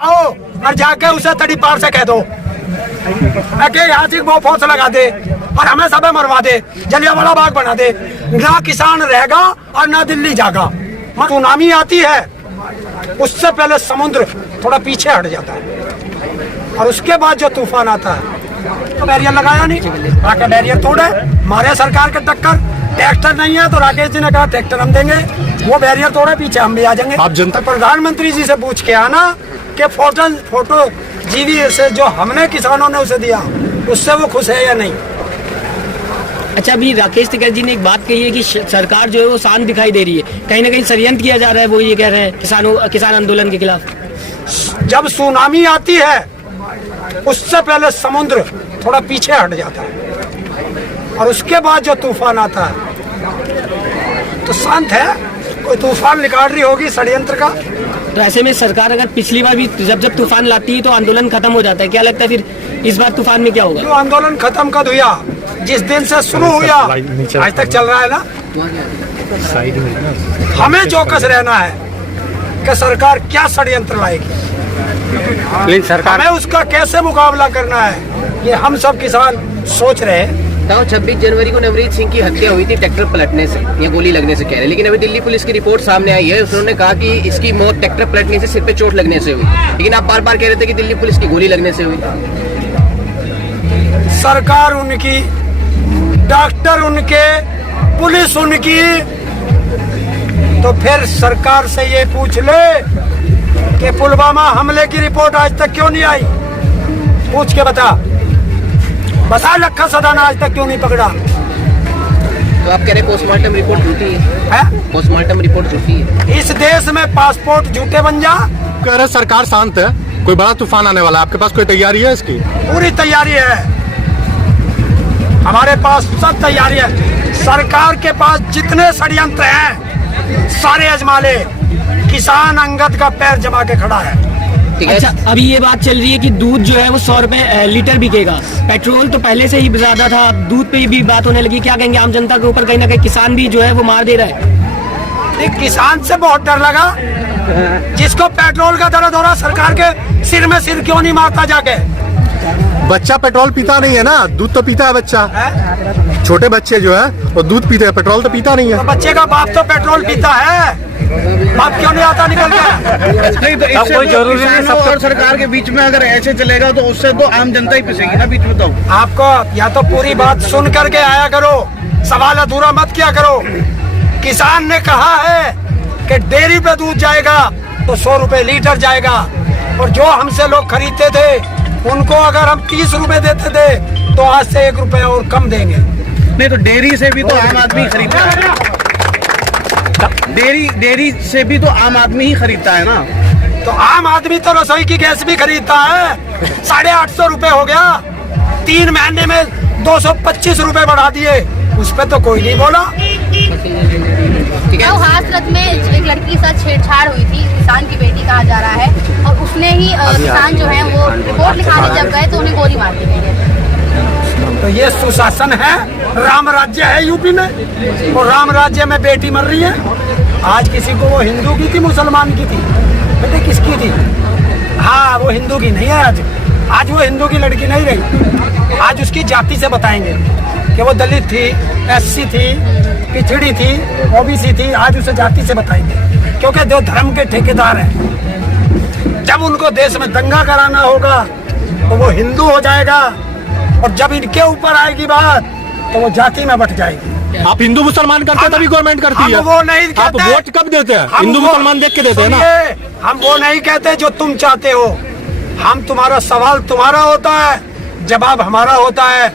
आओ और जाके उसे तड़ी पार से कह दो कि यहाँ से वो फौज लगा दे और हमें सबे मरवा दे, जलियांवाला बाग बना दे। ना किसान रहेगा और ना दिल्ली जागा। सुनामी आती है उससे पहले समुद्र थोड़ा पीछे हट जाता है और उसके बाद जो तूफान आता है तो बैरियर लगाया नहीं, राकेश बैरियर तोड़े, मारे सरकार के टक्कर। ट्रैक्टर नहीं है तो राकेश जी ने कहा ट्रैक्टर हम देंगे, वो बैरियर तोड़े, पीछे हम भी आ जाएंगे। आप जनता प्रधानमंत्री जी से पूछ के आना कि फोटो जीवी से जो हमने किसानों ने उसे दिया उससे वो खुश है या नहीं। अच्छा, अभी राकेश टिकैत जी ने एक बात कही है कि सरकार जो है वो शांत दिखाई दे रही है, कहीं ना कहीं षड्यंत्र किया जा रहा है, वो ये कह रहे हैं किसान आंदोलन के खिलाफ। जब सुनामी आती है उससे पहले समुद्र थोड़ा पीछे हट जाता है और उसके बाद जो तूफान आता है तो शांत है, कोई तूफान निकाल रही होगी षड्यंत्र का। तो ऐसे में सरकार अगर पिछली बार भी जब तूफान लाती है तो आंदोलन खत्म हो जाता है, क्या लगता है फिर इस बार तूफान में क्या होगा? जो आंदोलन खत्म कब हुआ, जिस दिन से शुरू हुआ आज तक चल रहा है ना। हमें चौकस रहना है कि सरकार क्या षड्यंत्र लाएगी, हमें उसका कैसे मुकाबला करना है, ये हम सब किसान सोच रहे हैं। 26 जनवरी को नवनीत सिंह की हत्या हुई थी ट्रैक्टर पलटने से या गोली लगने से कह रहे हैं, लेकिन अभी दिल्ली पुलिस की रिपोर्ट सामने आई है, उन्होंने कहा कि इसकी मौत ट्रैक्टर पलटने से सिर पे चोट लगने से हुई, लेकिन आप बार बार कह रहे थे कि दिल्ली पुलिस की गोली लगने से हुई। सरकार उनकी, डॉक्टर उनके, पुलिस उनकी, तो फिर सरकार से ये पूछ ले कि पुलवामा हमले की रिपोर्ट आज तक क्यों नहीं आई, पूछ के बता लखा सदाना आज तक क्यों नहीं पकड़ा। तो आप कह रहे पोस्टमार्टम रिपोर्ट झूठी है? पोस्टमार्टम रिपोर्ट झूठी है। इस देश में पासपोर्ट झूठे बन जा। कह रहे सरकार शांत है, कोई बड़ा तूफान आने वाला है, आपके पास कोई तैयारी है इसकी? पूरी तैयारी है, हमारे पास सब तैयारी है। सरकार के पास जितने षड्यंत्र हैं सारे अजमा ले, किसान अंगद का पैर जमा के खड़ा है। अच्छा, अभी ये बात चल रही है कि दूध जो है वो 100 रुपए लीटर बिकेगा, पेट्रोल तो पहले से ही ज्यादा था, दूध पे भी बात होने लगी, क्या कहेंगे आम जनता के ऊपर कहीं ना कहीं किसान भी जो है वो मार दे रहा है? किसान से बहुत डर लगा, जिसको पेट्रोल का दर्द हो रहा, सरकार के सिर में सिर क्यों नहीं मारता जाके? बच्चा पेट्रोल पीता नहीं है ना, दूध तो पीता है बच्चा है? छोटे बच्चे जो है वो दूध पीते हैं, पेट्रोल तो पीता नहीं है। तो बच्चे का बाप तो पेट्रोल पीता है, बाप क्यों नहीं आता निकल के? नहीं तो इससे कोई जरूरी नहीं, सब और सरकार के बीच में अगर ऐसे चलेगा तो उससे तो आम जनता ही पिसेगी ना बीच में। तो आपको या तो पूरी बात सुन करके आया करो, सवाल अधूरा मत किया करो। किसान ने कहा है कि डेयरी पे दूध जाएगा तो 100 रुपए लीटर जाएगा, और जो हमसे लोग खरीदते थे उनको अगर हम 30 रुपए देते थे तो आज से 1 रुपए और कम देंगे। नहीं तो डेयरी से भी तो आम आदमी खरीदता है, डेयरी से भी तो आम आदमी ही खरीदता है ना। तो आम आदमी तो रसोई की गैस भी खरीदता है, 850 रुपए हो गया, 3 महीने में 225 रुपए बढ़ा दिए, उस पे तो कोई नहीं बोला। हाथरस में एक लड़की के साथ छेड़छाड़ हुई थी, किसान की बेटी कहा जा रहा है, और उसने ही किसान जो है वो रिपोर्ट लिखाने जब गए तो उन्हें गोली मार दी गई। तो ये सुशासन है, राम राज्य है यूपी में, और राम राज्य में बेटी मर रही है। आज किसी को वो हिंदू की थी मुसलमान की थी, बेटे किसकी थी? हाँ, वो हिंदू की नहीं है आज वो हिंदू की लड़की नहीं रही, आज उसकी जाति से बताएंगे कि वो दलित थी, एससी थी, पिछड़ी थी, ओबीसी थी, आज उसे जाति से बताएंगे, क्योंकि जो धर्म के ठेकेदार हैं, जब उनको देश में दंगा कराना होगा तो वो हिंदू हो जाएगा, और जब इनके ऊपर आएगी बात तो वो जाति में बट जाएगी। आप हिंदू मुसलमान करते हैं तभी गवर्नमेंट करती है, वो नहीं कहते। आप वोट कब देते हैं? हिंदू मुसलमान देख के देते हैं ना। हम वो नहीं कहते जो तुम चाहते हो, हम तुम्हारा सवाल तुम्हारा होता है, जवाब हमारा होता है।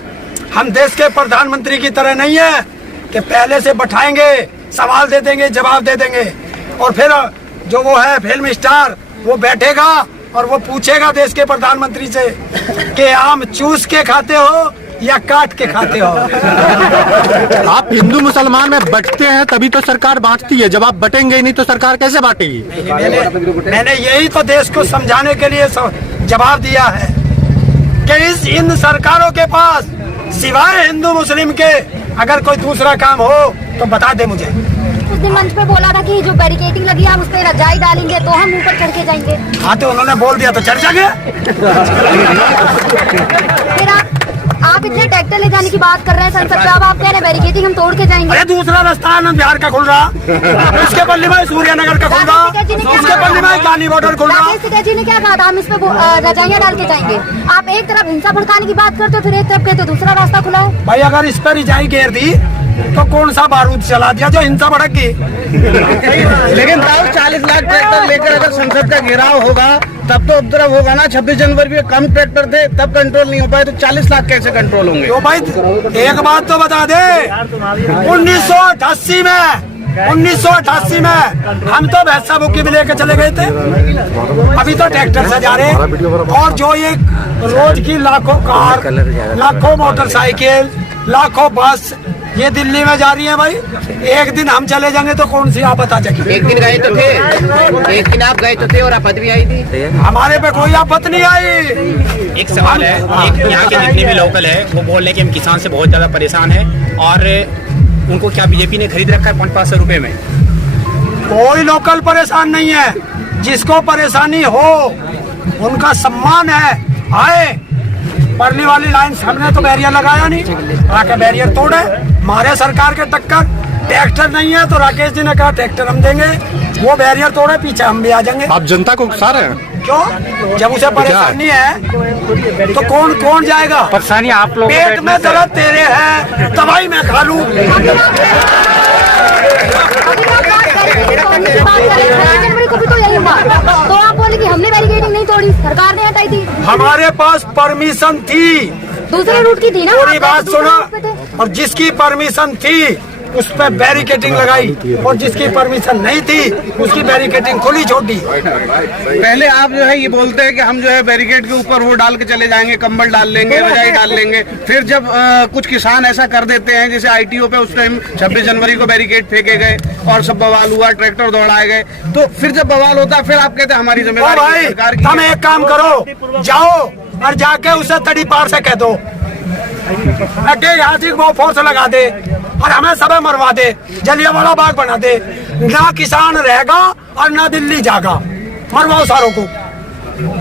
हम देश के प्रधानमंत्री की तरह नहीं है कि पहले से बैठाएंगे, सवाल दे देंगे, जवाब दे देंगे, और फिर जो वो है फिल्म स्टार वो बैठेगा और वो पूछेगा देश के प्रधानमंत्री से कि आम चूस के खाते हो या काट के खाते हो। आप हिंदू मुसलमान में बंटते हैं तभी तो सरकार बांटती है, जब आप बटेंगे ही नहीं तो सरकार कैसे बांटेगी? मैंने यही तो देश को समझाने के लिए जवाब दिया है कि इन सरकारों के पास सिवाय हिंदू मुस्लिम के अगर कोई दूसरा काम हो तो बता दे मुझे। दिन मंच पे बोला था कि जो बैरिकेडिंग लगी है हम उस पर रजाई डालेंगे तो हम ऊपर चढ़ के जाएंगे। हाँ तो उन्होंने बोल दिया तो चढ़ जाएंगे। फिर आप इतने ट्रैक्टर ले जाने की बात कर रहे हैं संसद पे, अब आप कह रहे हैं बैरिकेडिंग हम तोड़ के जाएंगे। अरे दूसरा रास्ता आनंद बिहार का खुल रहा, उसके बल्ली में सूर्यनगर का खुल रहा, उसके बल्ली में गांधी बॉर्डर खुल रहा। राकेश सिन्हा जी ने क्या कहा था, हम इस पे रजाइयाँ डाल के जाएंगे। आप एक तरफ हिंसा भड़काने की बात करते हो, फिर एक तरफ कहते हो दूसरा रास्ता खुला है। भाई अगर इस पर रिजाई घेर दी तो कौन सा बारूद चला दिया जो हिंसा भड़क गई। लेकिन राहुल 40 लाख ट्रैक्टर लेकर अगर संसद का घेराव होगा तब तो उपद्रव होगा ना। 26 जनवरी में कम ट्रैक्टर थे तब कंट्रोल नहीं हो पाए, तो 40 लाख कैसे कंट्रोल होंगे? तो भाई एक बात तो बता दे, 1988 में हम तो भैंसा बुक्की भी लेके चले गए थे, अभी तो ट्रैक्टर से जा रहे हैं। और जो ये रोज की लाखों कार, लाखों मोटरसाइकिल, लाखों बस ये दिल्ली में जा रही है भाई, एक दिन हम चले जाएंगे तो कौन सी आफत आ जाएगी। एक दिन गए तो थे, एक दिन आप गए तो थे और आफत भी आई थी। हमारे पे कोई आफत नहीं आई। एक सवाल है, एक यहाँ के जितने भी लोकल है वो बोल रहे हैं कि हम किसान से बहुत ज्यादा परेशान है और उनको क्या बीजेपी ने खरीद रखा है 500 रुपए में। कोई लोकल परेशान नहीं है, जिसको परेशानी हो उनका सम्मान है, आए। परली वाली लाइन हमने तो बैरियर लगाया नहीं, आके बैरियर तोड़े, मारे सरकार के टक्कर। ट्रैक्टर नहीं है तो राकेश जी ने कहा ट्रैक्टर हम देंगे, वो बैरियर तोड़े, पीछे हम भी आ जाएंगे। आप जनता को उकसा रहे हैं क्यों? जब उसे परेशानी है तो कौन कौन जाएगा? परेशानी आप लोग पेट में दर्द तेरे है, दवाई मैं खा लूं। तो आप बोले कि हमने बैरिकेडिंग नहीं तोड़ी, सरकार ने हटाई थी। हमारे पास परमिशन थी, दूसरे रूट की थी ना। पूरी बात सुनो। और जिसकी परमिशन थी उस पर बैरिकेडिंग लगाई, और जिसकी परमिशन नहीं थी उसकी बैरिकेडिंग खुली छोड़ी। पहले आप जो है ये बोलते हैं कि हम जो है बैरिकेड के ऊपर वो डाल के चले जाएंगे, कंबल डाल लेंगे, रजाई डाल लेंगे। फिर जब कुछ किसान ऐसा कर देते हैं, जैसे ITO पे उस टाइम 26 जनवरी को बैरिकेड फेंके गए और सब बवाल हुआ, ट्रैक्टर दौड़ाए गए, तो फिर जब बवाल होता है फिर आप कहते हैं हमारी जिम्मेदारी सरकार की। तुम एक काम करो, जाओ और जाके उसे तड़ी पार से कह दो यहाँ से वो फोर्स लगा दे और हमें सब मरवा दे, जलियांवाला बाग बना दे। ना किसान रहेगा और ना दिल्ली जागा, मरवाओ सारों को।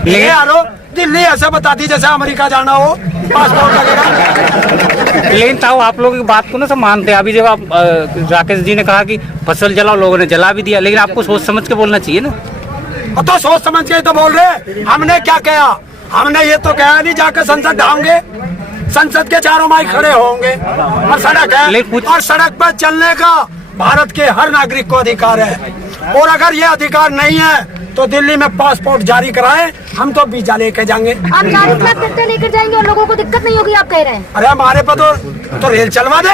ये यारो दिल्ली ऐसे बताती जैसे अमेरिका जाना हो, पासपोर्ट लगेगा। लेकिन ताऊ आप लोगों की बात को ना सब मानते हैं। अभी जब आप राकेश जी ने कहा कि फसल जलाओ, लोगों ने जला भी दिया, लेकिन आपको सोच समझ के बोलना चाहिए ना। तो सोच समझ के तो बोल रहे। हमने क्या कहा? हमने ये तो कहा नहीं जाके संसद ढाऊंगे, संसद के चारों माई खड़े होंगे और सड़क है, और सड़क पर चलने का भारत के हर नागरिक को अधिकार है। और अगर ये अधिकार नहीं है तो दिल्ली में पासपोर्ट जारी कराए, हम तो वीजा लेके जाएंगे। आप 40 लाख ट्रैक्टर लेकर जाएंगे और लोगों को दिक्कत नहीं होगी, आप कह रहे हैं? अरे हमारे पे तो रेल चलवा दे।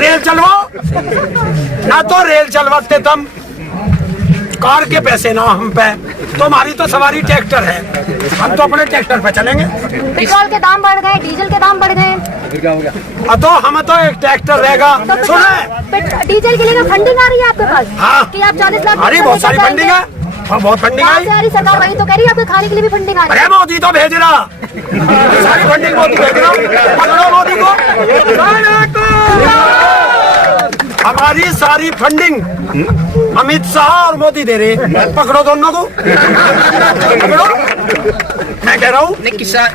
रेल चलवाओ ना, तो रेल चलवाते तुम, कार के पैसे ना हम पे, तो हमारी तो सवारी ट्रैक्टर है, हम तो अपने ट्रैक्टर पे चलेंगे। पेट्रोल के दाम बढ़ गए, डीजल के दाम बढ़ गए, तो हम तो एक ट्रैक्टर रहेगा। सुने, डीजल के लिए फंडिंग आ रही है आपके पास? हाँ, कि आप 40 लाख। अरे बहुत सारी फंडिंग है, बहुत फंडिंग आई। सरकार वही तो कह रही है, आपके खाने के लिए भी फंडिंग आ रही है। अरे मोदी तो भेज रहा, सारी फंडिंग मोदी भेज रहा, पकड़ो मोदी को। हमारी सारी फंडिंग अमित शाह और मोदी दे रहे, पकड़ो दोनों को, पकड़ो। मैं कह रहा हूँ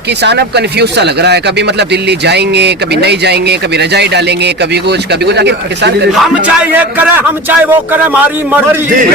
किसान अब कंफ्यूज सा लग रहा है, कभी मतलब दिल्ली जाएंगे, कभी नहीं जाएंगे, कभी रजाई डालेंगे, कभी कुछ आगे किसान। हम चाहे ये करें, हम चाहे वो करें, हमारी मर्जी।